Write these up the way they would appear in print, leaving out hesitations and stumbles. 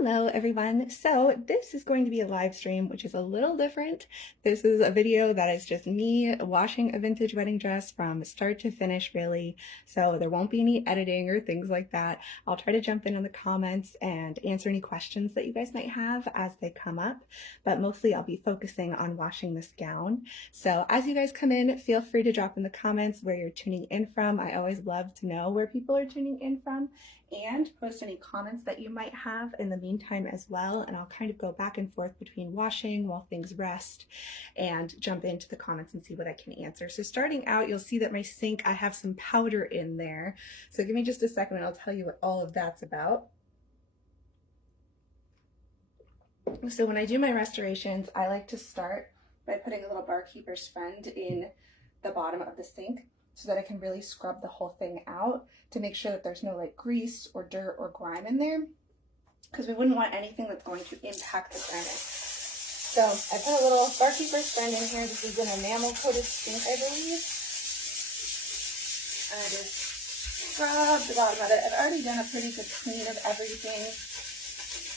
Hello everyone. So this is going to be a live stream, which is a little different. This is a video that is just me washing a vintage wedding dress from start to finish, really. So there won't be any editing or things like that. I'll try to jump in the comments and answer any questions that you guys might have as they come up, but mostly I'll be focusing on washing this gown. So as you guys come in, feel free to drop in the comments where you're tuning in from. I always love to know where people are tuning in from, and post any comments that you might have in the meantime as well, and I'll kind of go back and forth between washing while things rest and jump into the comments and see what I can answer. So starting out, you'll see that my sink, I have some powder in there, so give me just a second and I'll tell you what all of that's about. So when I do my restorations, I like to start by putting a little barkeeper's friend in the bottom of the sink, so that I can really scrub the whole thing out to make sure that there's no like grease or dirt or grime in there, because we wouldn't want anything that's going to impact the granite. So I put a little barkeeper's friend in here. This is an enamel coated sink, I believe. And I just scrub the bottom of it. I've already done a pretty good clean of everything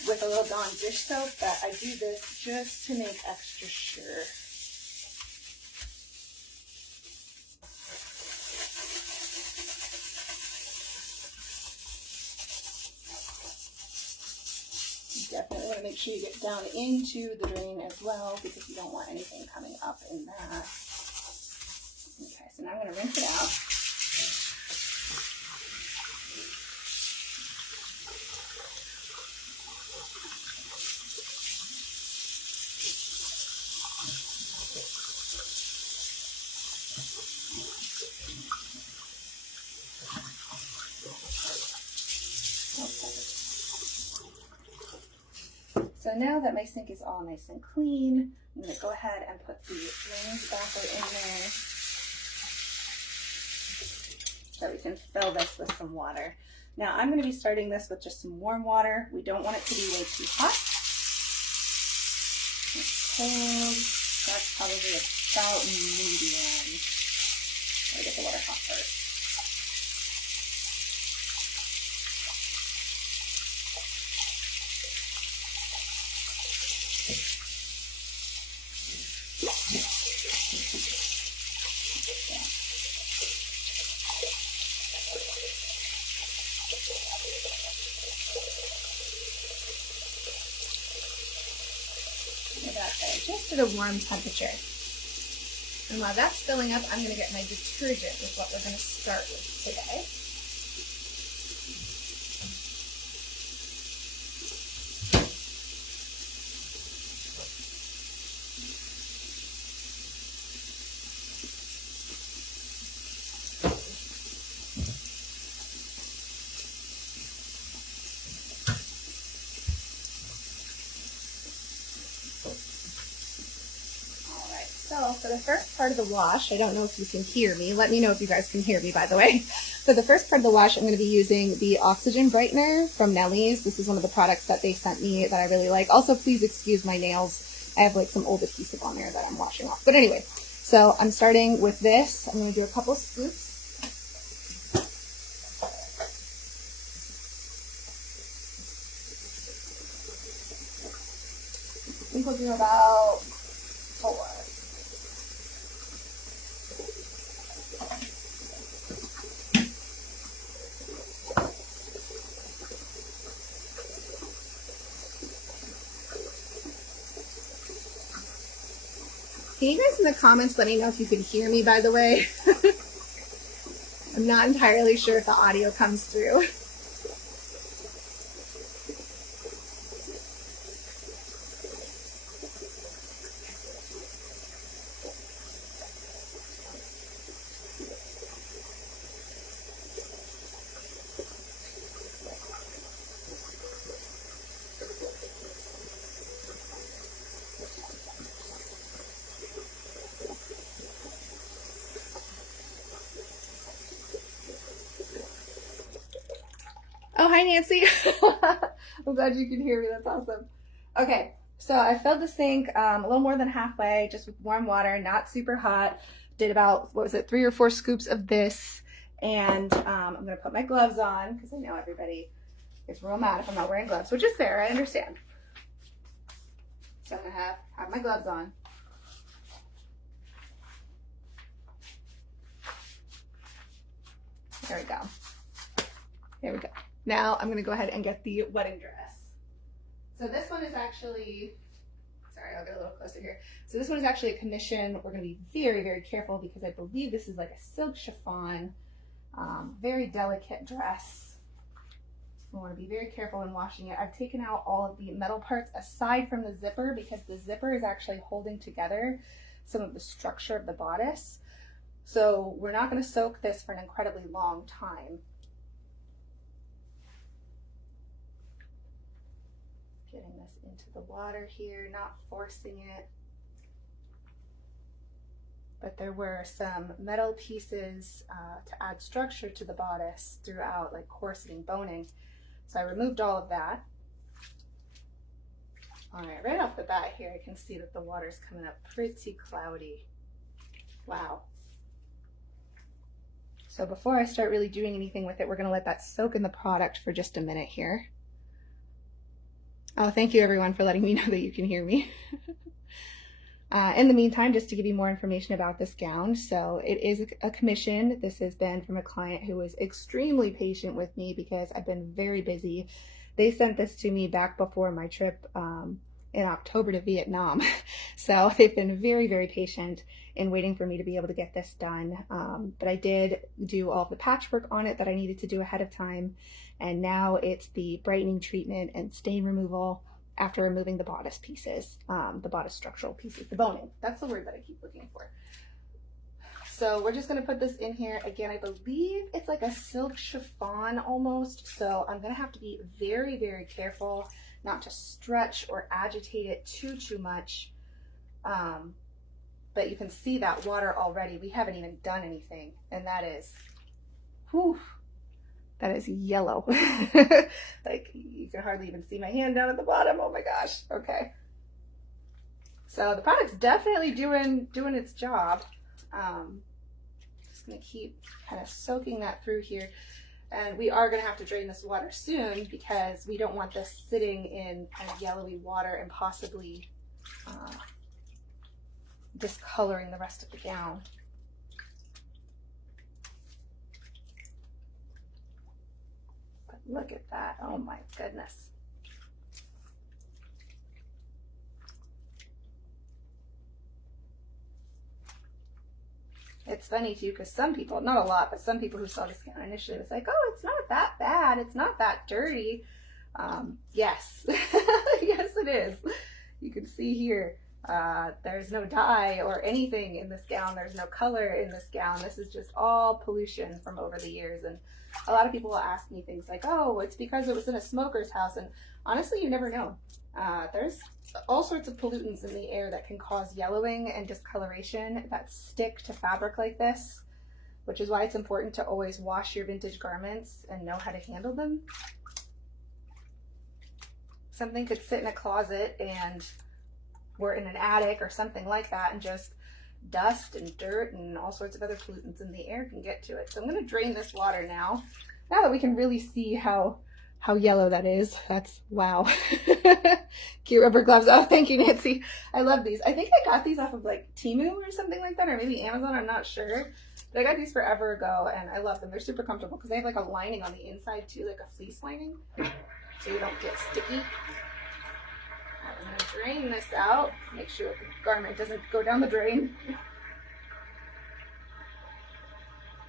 with a little Dawn dish soap, but I do this just to make extra sure. Definitely want to make sure you get down into the drain as well, because you don't want anything coming up in that. Okay, so now I'm going to rinse it out. So now that my sink is all nice and clean, I'm going to go ahead and put the drains backer in there so we can fill this with some water. Now I'm going to be starting this with just some warm water. We don't want it to be way too hot. It's cold. That's probably about medium. I'll get the water hot first. Just at a warm temperature. And while that's filling up, I'm going to get my detergent, with what we're going to start with today. So for the first part of the wash, I don't know if you can hear me. Let me know if you guys can hear me, by the way. For the first part of the wash, I'm going to be using the Oxygen Brightener from Nellie's. This is one of the products that they sent me that I really like. Also, please excuse my nails. I have like some old adhesive on there that I'm washing off. But anyway, so I'm starting with this. I'm going to do a couple scoops. I think we'll do about 4. Can you guys in the comments let me know if you can hear me, by the way? I'm not entirely sure if the audio comes through. Oh, hi, Nancy. I'm glad you can hear me. That's awesome. Okay, so I filled the sink a little more than halfway, just with warm water, not super hot. Did about, what was it, 3 or 4 scoops of this. And I'm going to put my gloves on because I know everybody gets real mad if I'm not wearing gloves, which is fair, I understand. So I'm gonna have my gloves on. There we go. There we go. Now I'm gonna go ahead and get the wedding dress. So this one is actually, sorry, I'll get a little closer here. So this one is actually a commission. We're gonna be very, very careful because I believe this is like a silk chiffon, very delicate dress. We wanna be very careful when washing it. I've taken out all of the metal parts aside from the zipper because the zipper is actually holding together some of the structure of the bodice. So we're not gonna soak this for an incredibly long time. Getting this into the water here, not forcing it. But there were some metal pieces to add structure to the bodice throughout, like corseting, boning. So I removed all of that. All right, right off the bat here, I can see that the water's coming up pretty cloudy. Wow. So before I start really doing anything with it, we're gonna let that soak in the product for just a minute here. Oh, thank you everyone for letting me know that you can hear me. In the meantime, just to give you more information about this gown, so it is a commission. This has been from a client who was extremely patient with me because I've been very busy. They sent this to me back before my trip in October to Vietnam. So they've been very, very patient in waiting for me to be able to get this done. But I did do all the patchwork on it that I needed to do ahead of time. And now it's the brightening treatment and stain removal after removing the bodice pieces, the bodice structural pieces, the boning. That's the word that I keep looking for. So we're just gonna put this in here. Again, I believe it's like a silk chiffon almost. So I'm gonna have to be very, very careful not to stretch or agitate it too much. But you can see that water already. We haven't even done anything. And that is, whew, that is yellow. Like you can hardly even see my hand down at the bottom. Oh my gosh. Okay. So the product's definitely doing its job. Just gonna keep kind of soaking that through here. And we are gonna have to drain this water soon because we don't want this sitting in kind of yellowy water and possibly discoloring the rest of the gown. But look at that, oh my goodness. It's funny too, because some people, not a lot, but some people who saw this gown initially was like, oh, it's not that bad, it's not that dirty. Yes, yes it is. You can see here, there's no dye or anything in this gown. There's no color in this gown. This is just all pollution from over the years. And a lot of people will ask me things like, oh, it's because it was in a smoker's house. And honestly, you never know. There's all sorts of pollutants in the air that can cause yellowing and discoloration that stick to fabric like this, which is why it's important to always wash your vintage garments and know how to handle them. Something could sit in a closet and we're in an attic or something like that, and just dust and dirt and all sorts of other pollutants in the air can get to it. So I'm going to drain this water now that we can really see how yellow that is. That's wow. Cute rubber gloves. Oh, thank you, Nancy. I love these. I think I got these off of like Temu or something like that, or maybe Amazon, I'm not sure. But I got these forever ago and I love them. They're super comfortable because they have like a lining on the inside too, like a fleece lining, so you don't get sticky. I'm going to drain this out, make sure the garment doesn't go down the drain.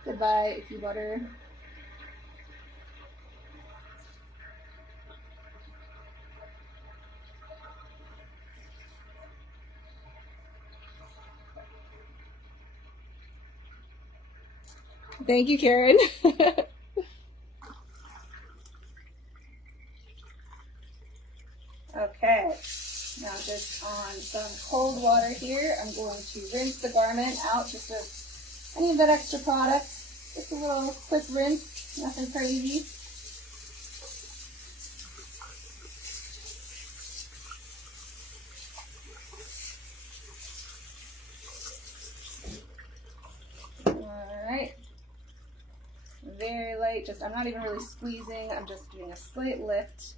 Goodbye, icky butter. Thank you, Karen. Okay, now just on some cold water here, I'm going to rinse the garment out just with any of that extra product. Just a little quick rinse, nothing crazy. All right, very light, just, I'm not even really squeezing, I'm just doing a slight lift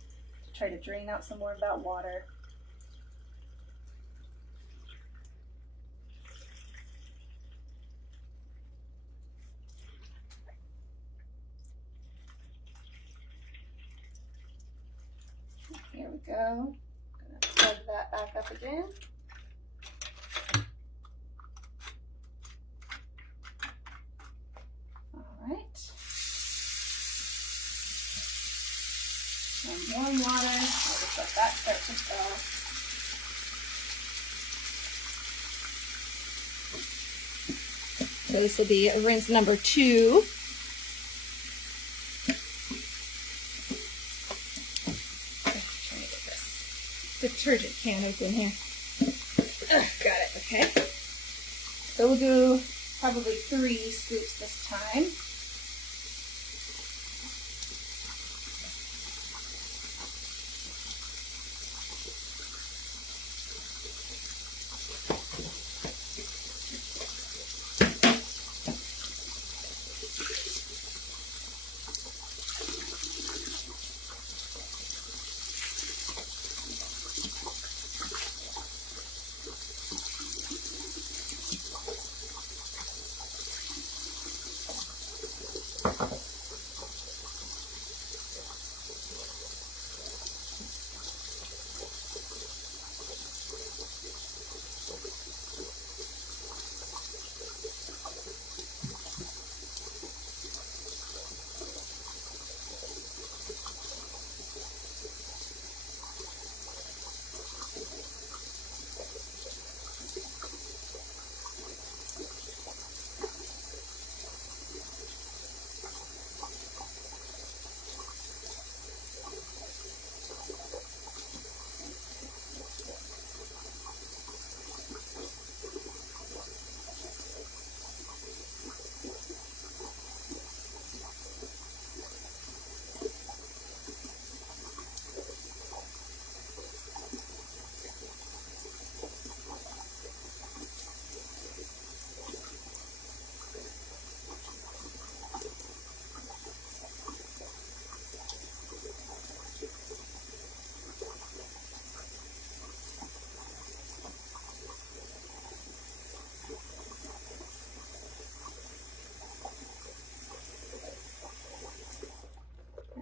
to try to drain out some more of that water. Here we go. I'm gonna plug that back up again. And warm water, I'll just let that start to fill. So this will be rinse number 2. Trying to get this detergent can open here. Got it, okay. So we'll do probably 3 scoops this time.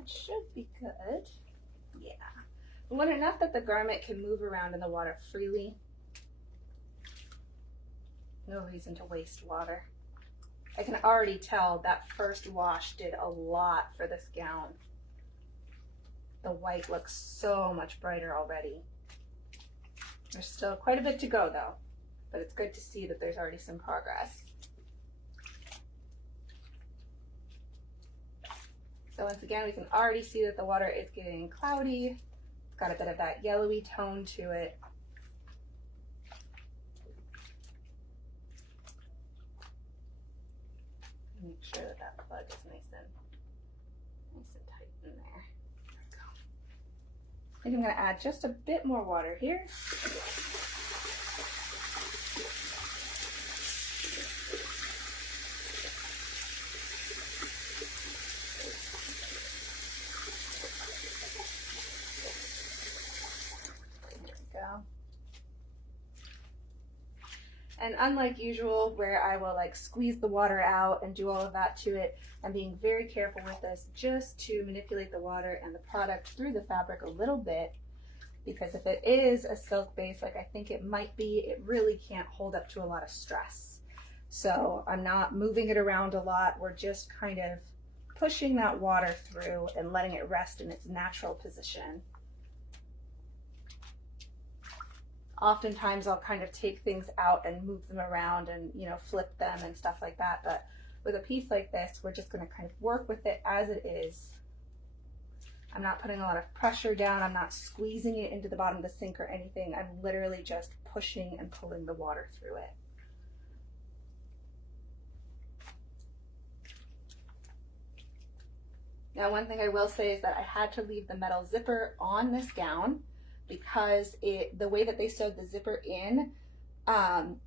Should be good. Yeah. When enough that the garment can move around in the water freely. No reason to waste water. I can already tell that first wash did a lot for this gown. The white looks so much brighter already. There's still quite a bit to go though, but it's good to see that there's already some progress. So once again, we can already see that the water is getting cloudy. It's got a bit of that yellowy tone to it. Make sure that that plug is nice and tight in there. There we go. I think I'm going to add just a bit more water here. And unlike usual, where I will like squeeze the water out and do all of that to it, I'm being very careful with this just to manipulate the water and the product through the fabric a little bit, because if it is a silk base, like I think it might be, it really can't hold up to a lot of stress. So I'm not moving it around a lot. We're just kind of pushing that water through and letting it rest in its natural position. Oftentimes I'll kind of take things out and move them around and, you know, flip them and stuff like that. But with a piece like this, we're just going to kind of work with it as it is. I'm not putting a lot of pressure down. I'm not squeezing it into the bottom of the sink or anything. I'm literally just pushing and pulling the water through it. Now, one thing I will say is that I had to leave the metal zipper on this gown, because the way that they sewed the zipper in,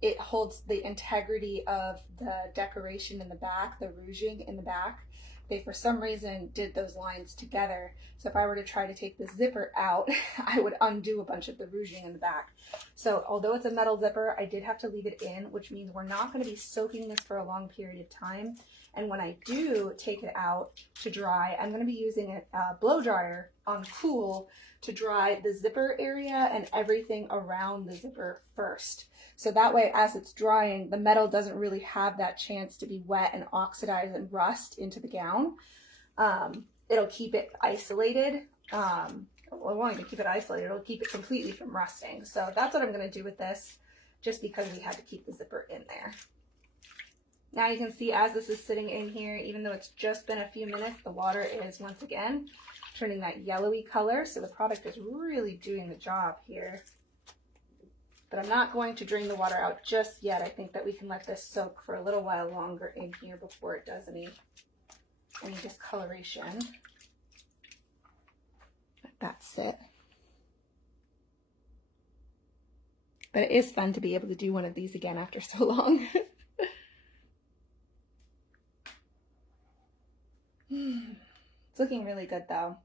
it holds the integrity of the decoration in the back, the rouging in the back. they for some reason did those lines together. So if I were to try to take the zipper out, I would undo a bunch of the rouging in the back. So although it's a metal zipper, I did have to leave it in, which means we're not going to be soaking this for a long period of time. And when I do take it out to dry, I'm going to be using a blow dryer on cool to dry the zipper area and everything around the zipper first. So that way, as it's drying, the metal doesn't really have that chance to be wet and oxidize and rust into the gown. It'll keep it isolated. Well, it won't even keep it isolated, it'll keep it completely from rusting. So that's what I'm going to do with this, just because we had to keep the zipper in there. Now you can see as this is sitting in here, even though it's just been a few minutes, the water is once again turning that yellowy color. So the product is really doing the job here. But I'm not going to drain the water out just yet. I think that we can let this soak for a little while longer in here before it does any discoloration. Let that sit. But it is fun to be able to do one of these again after so long. It's looking really good though.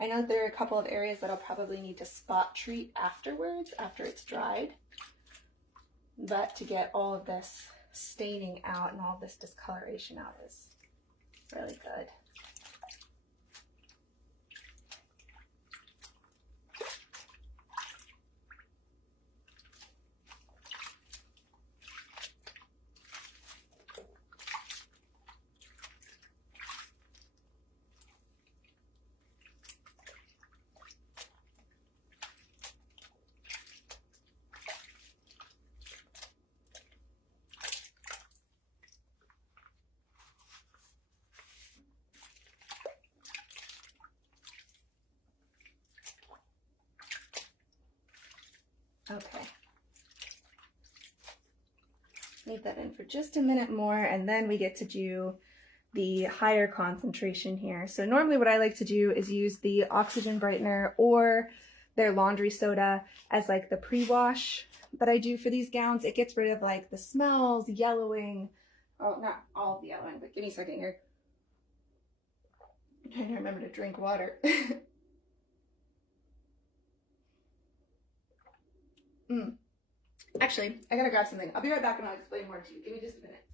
I know there are a couple of areas that I'll probably need to spot treat afterwards, after it's dried. But to get all of this staining out and all of this discoloration out is really good. Okay. Leave that in for just a minute more, and then we get to do the higher concentration here. So normally what I like to do is use the oxygen brightener or their laundry soda as like the pre-wash that I do for these gowns. It gets rid of like the smells, yellowing. Oh, not all of the yellowing, but give me a second here. I'm trying to remember to drink water. Actually, I gotta grab something. I'll be right back and I'll explain more to you. Give me just a minute.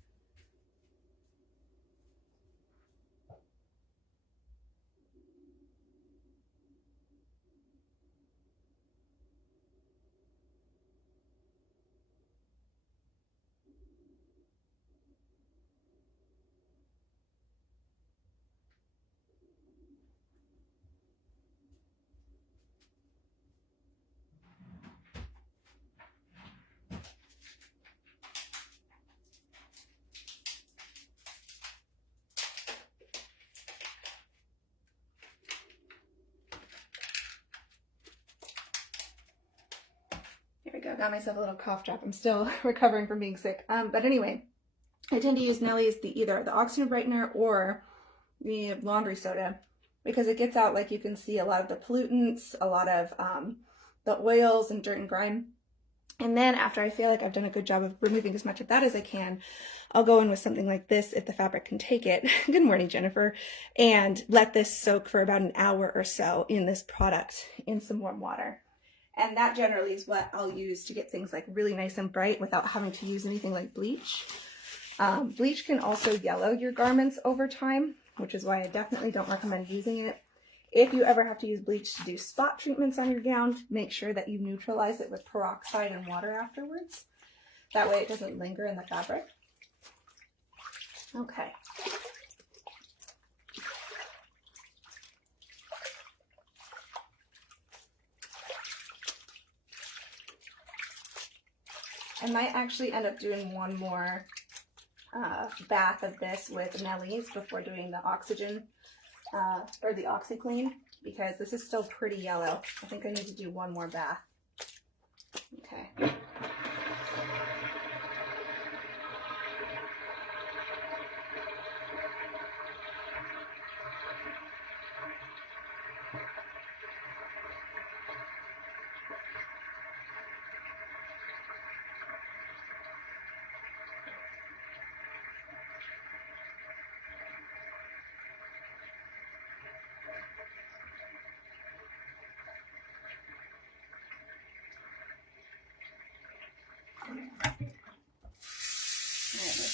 Here we go, got myself a little cough drop. I'm still recovering from being sick. But anyway, I tend to use Nellie's either the oxygen brightener or the laundry soda because it gets out, like you can see, a lot of the pollutants, a lot of the oils and dirt and grime. And then after I feel like I've done a good job of removing as much of that as I can, I'll go in with something like this if the fabric can take it. Good morning, Jennifer. And let this soak for about an hour or so in this product in some warm water. And that generally is what I'll use to get things like really nice and bright without having to use anything like bleach. Bleach can also yellow your garments over time, which is why I definitely don't recommend using it. If you ever have to use bleach to do spot treatments on your gown, make sure that you neutralize it with peroxide and water afterwards. That way it doesn't linger in the fabric. Okay. I might actually end up doing one more bath of this with Nellie's before doing the oxygen or the OxyClean, because this is still pretty yellow. I think I need to do one more bath. Okay.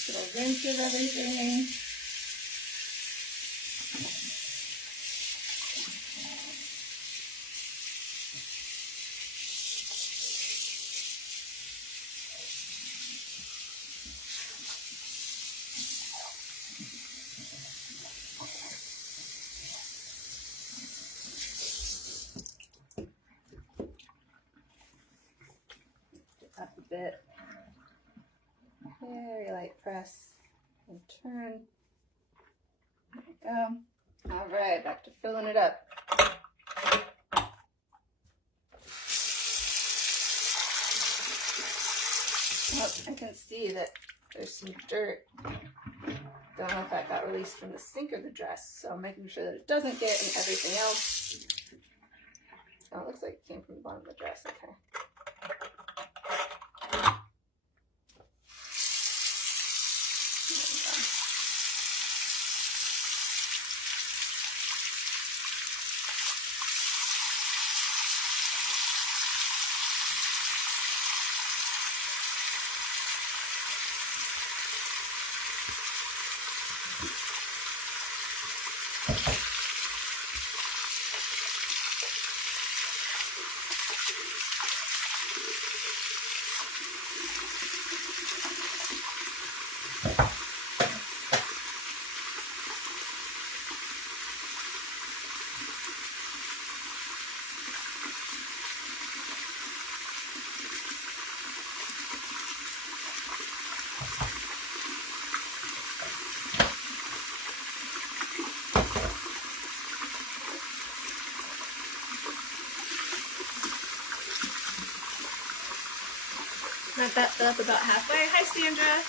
nice little rinse of everything. Up a bit. Very light press and turn. There we go. All right, back to filling it up. Oh, I can see that there's some dirt. Don't know if that got released from the sink or the dress, so I'm making sure that it doesn't get in everything else. Oh, it looks like it came from the bottom of the dress. Okay. Got that filled up about halfway. Hi, Sandra.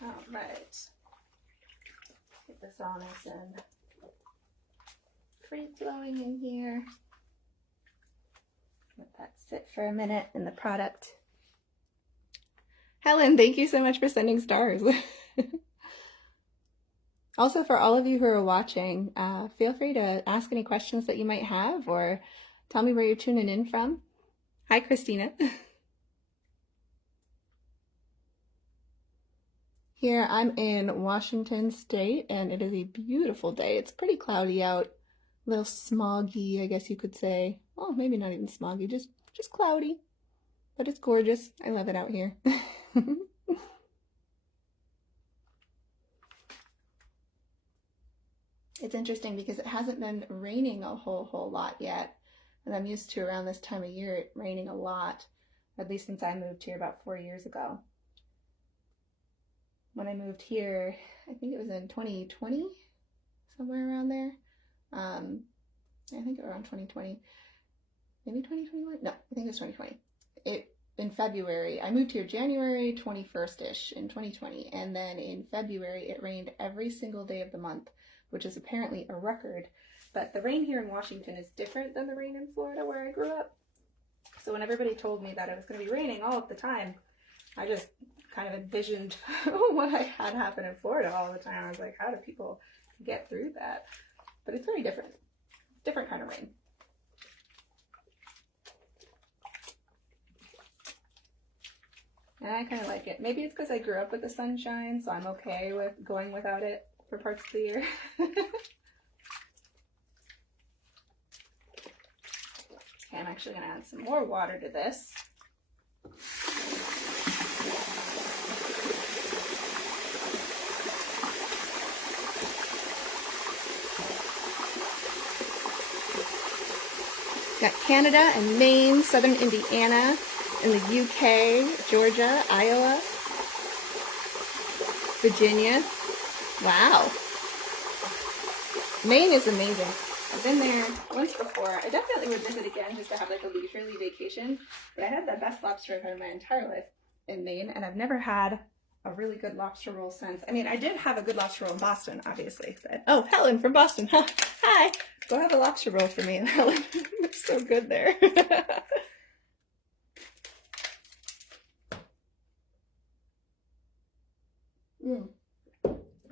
Alright, get this all nice and free flowing in here. Let that sit for a minute in the product. Helen, thank you so much for sending stars. Also, for all of you who are watching, feel free to ask any questions that you might have or tell me where you're tuning in from. Hi, Christina. Here I'm in Washington State, and it is a beautiful day. It's pretty cloudy out, a little smoggy, I guess you could say. Oh, maybe not even smoggy, just cloudy. But it's gorgeous. I love it out here. It's interesting because it hasn't been raining a whole lot yet. And I'm used to around this time of year it raining a lot, at least since I moved here about 4 years ago. When I moved here, I think it was in 2020, somewhere around there. I think around 2020, maybe 2021? No, I think it was 2020. In February, I moved here January 21st-ish in 2020, and then in February it rained every single day of the month, which is apparently a record. But the rain here in Washington is different than the rain in Florida where I grew up. So when everybody told me that it was going to be raining all of the time, I just kind of envisioned what I had happen in Florida all the time. I was like, how do people get through that? But it's very different. Different kind of rain. And I kind of like it. Maybe it's because I grew up with the sunshine, so I'm okay with going without it for parts of the year. Okay, I'm actually going to add some more water to this. Got Canada and Maine, southern Indiana, in the UK, Georgia, Iowa, Virginia. Wow. Maine is amazing. I've been there once before. I definitely would visit again just to have like a leisurely vacation. But I had the best lobster I've had in my entire life in Maine, and I've never had a really good lobster roll since. I mean, I did have a good lobster roll in Boston, obviously. But oh, Helen from Boston. Hi. Go have a lobster roll for me, Helen. It's so good there.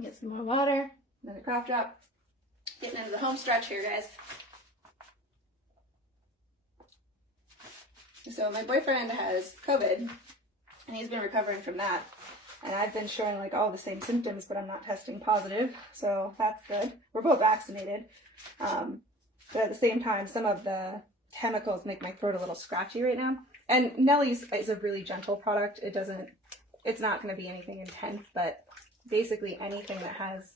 Get some more water. Another cough drop. Getting into the home stretch here, guys. So my boyfriend has COVID, and he's been recovering from that. And I've been showing like all the same symptoms, but I'm not testing positive, so that's good. We're both vaccinated. But at the same time, some of the chemicals make my throat a little scratchy right now. And Nellie's is a really gentle product. It's not going to be anything intense, but basically anything that has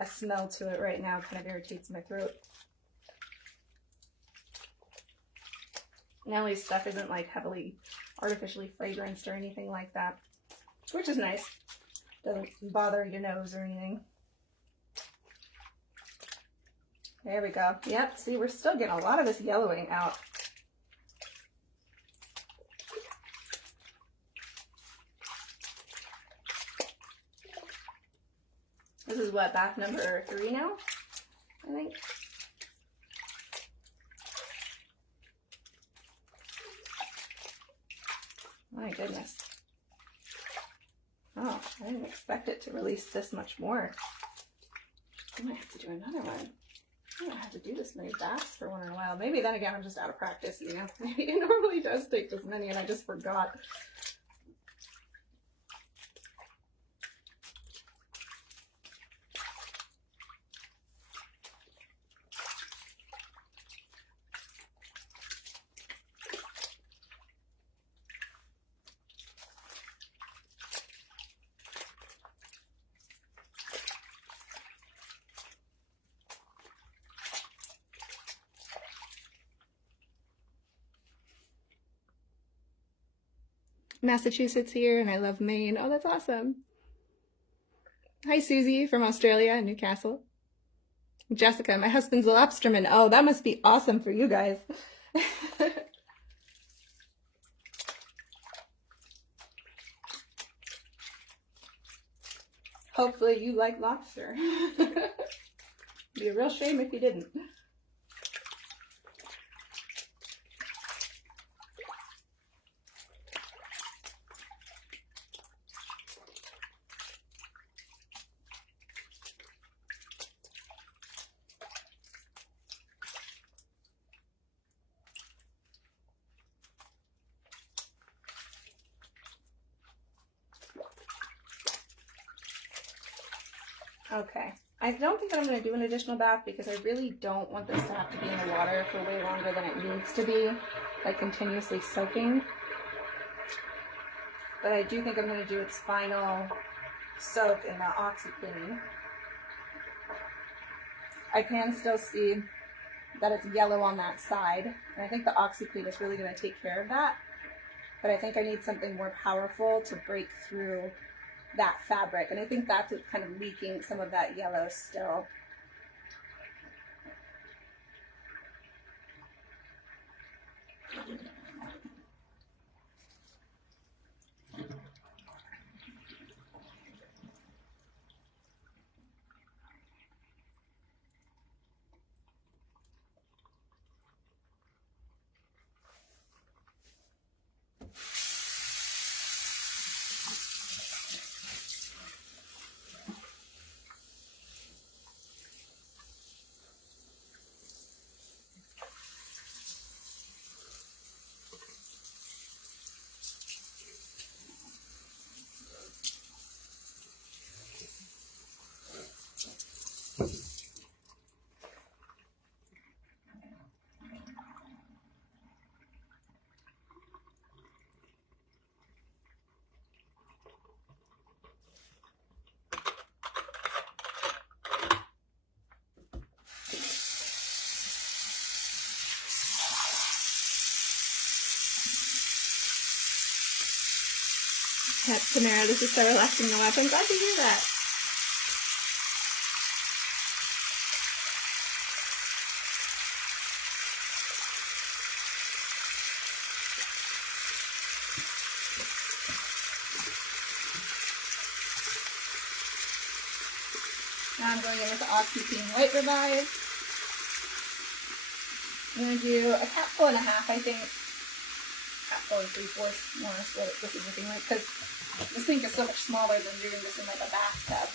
a smell to it right now kind of irritates my throat. Nellie's stuff isn't like heavily artificially fragranced or anything like that, which is nice. Doesn't bother your nose or anything. There we go. Yep, see, we're still getting a lot of this yellowing out. This is what, bath number 3 now, I think. My goodness. Oh, I didn't expect it to release this much more. I might have to do another one. I don't have to do this many baths for one in a while. Maybe then again, I'm just out of practice, you know. Maybe it normally does take this many and I just forgot. Massachusetts here, and I love Maine. Oh, that's awesome. Hi, Susie from Australia, Newcastle. Jessica, my husband's a lobsterman. Oh, that must be awesome for you guys. Hopefully you like lobster. It'd be a real shame if you didn't. Okay, I don't think I'm going to do an additional bath because I really don't want this to have to be in the water for way longer than it needs to be, like continuously soaking. But I do think I'm going to do its final soak in the OxiClean. I can still see that it's yellow on that side, and I think the OxiClean is really going to take care of that. But I think I need something more powerful to break through that fabric, and I think that's what's kind of leaking some of that yellow still. Tamara, this is so relaxing to watch. I'm glad to hear that. Now I'm going in with the OxyClean White Revive. I'm going to do a cupful and a half, I think. Cupful and 3/4, more or less what this is looking like, because the sink is so much smaller than doing this in like a bathtub.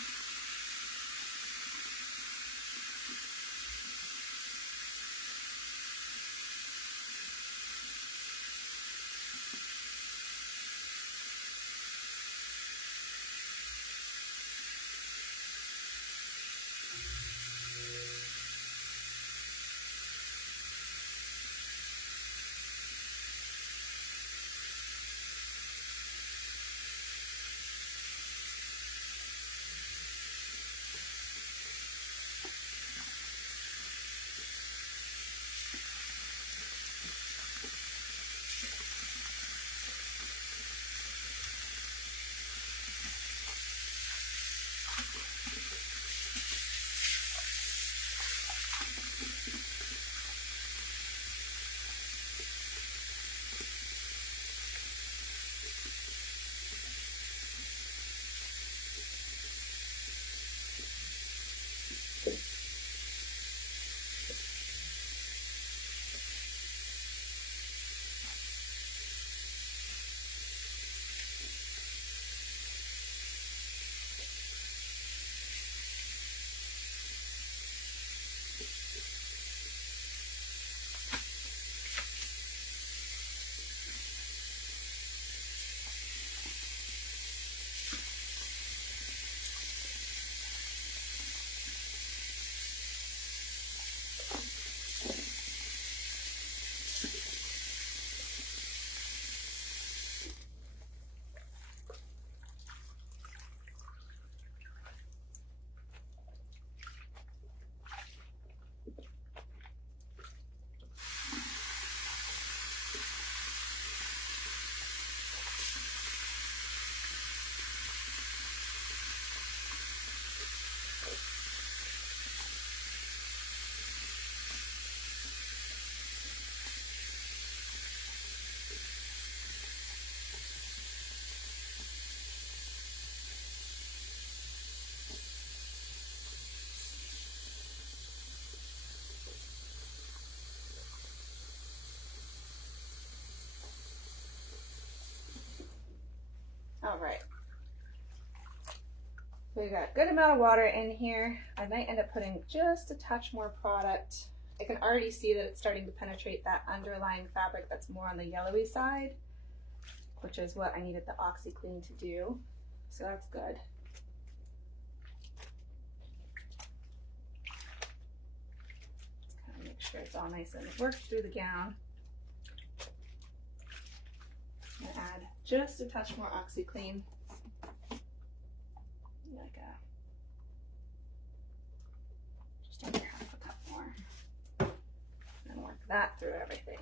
All right. So we got a good amount of water in here. I might end up putting just a touch more product. I can already see that it's starting to penetrate that underlying fabric that's more on the yellowy side, which is what I needed the OxyClean to do. So that's good. Just kind of make sure it's all nice and worked through the gown. I'm gonna add just a touch more OxyClean, like just under half a cup more, and work that through everything.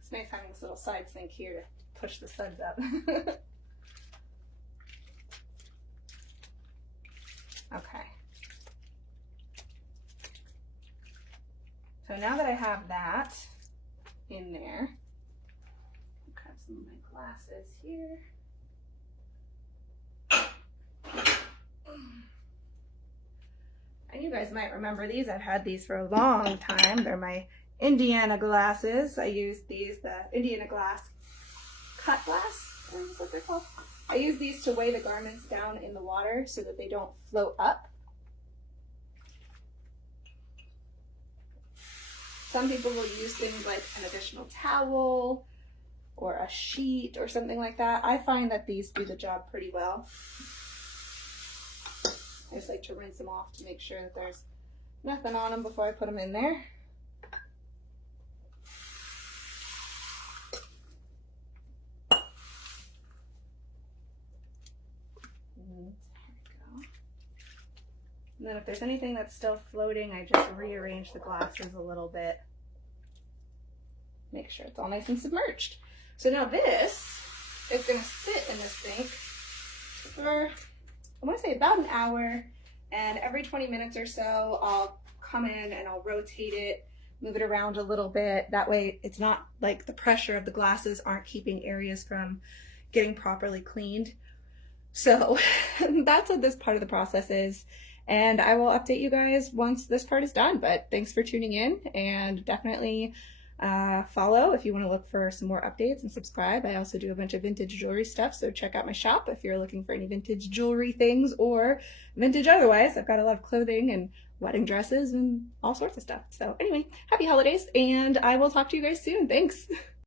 It's nice having this little side sink here to push the suds up. Okay. So now that I have that in there, I'll grab some of my glasses here. And you guys might remember these. I've had these for a long time. They're my Indiana glasses. I use these, the Indiana glass cut glass, is what they're called. I use these to weigh the garments down in the water so that they don't float up. Some people will use things like an additional towel or a sheet or something like that. I find that these do the job pretty well. I just like to rinse them off to make sure that there's nothing on them before I put them in there. And then if there's anything that's still floating, I just rearrange the glasses a little bit. Make sure it's all nice and submerged. So now this is gonna sit in this sink for, I wanna say about an hour, and every 20 minutes or so, I'll come in and I'll rotate it, move it around a little bit. That way it's not like the pressure of the glasses aren't keeping areas from getting properly cleaned. So that's what this part of the process is. And I will update you guys once this part is done. But thanks for tuning in, and definitely follow if you want to look for some more updates, and subscribe. I also do a bunch of vintage jewelry stuff, so check out my shop if you're looking for any vintage jewelry things or vintage otherwise. I've got a lot of clothing and wedding dresses and all sorts of stuff. So anyway, happy holidays, and I will talk to you guys soon. Thanks.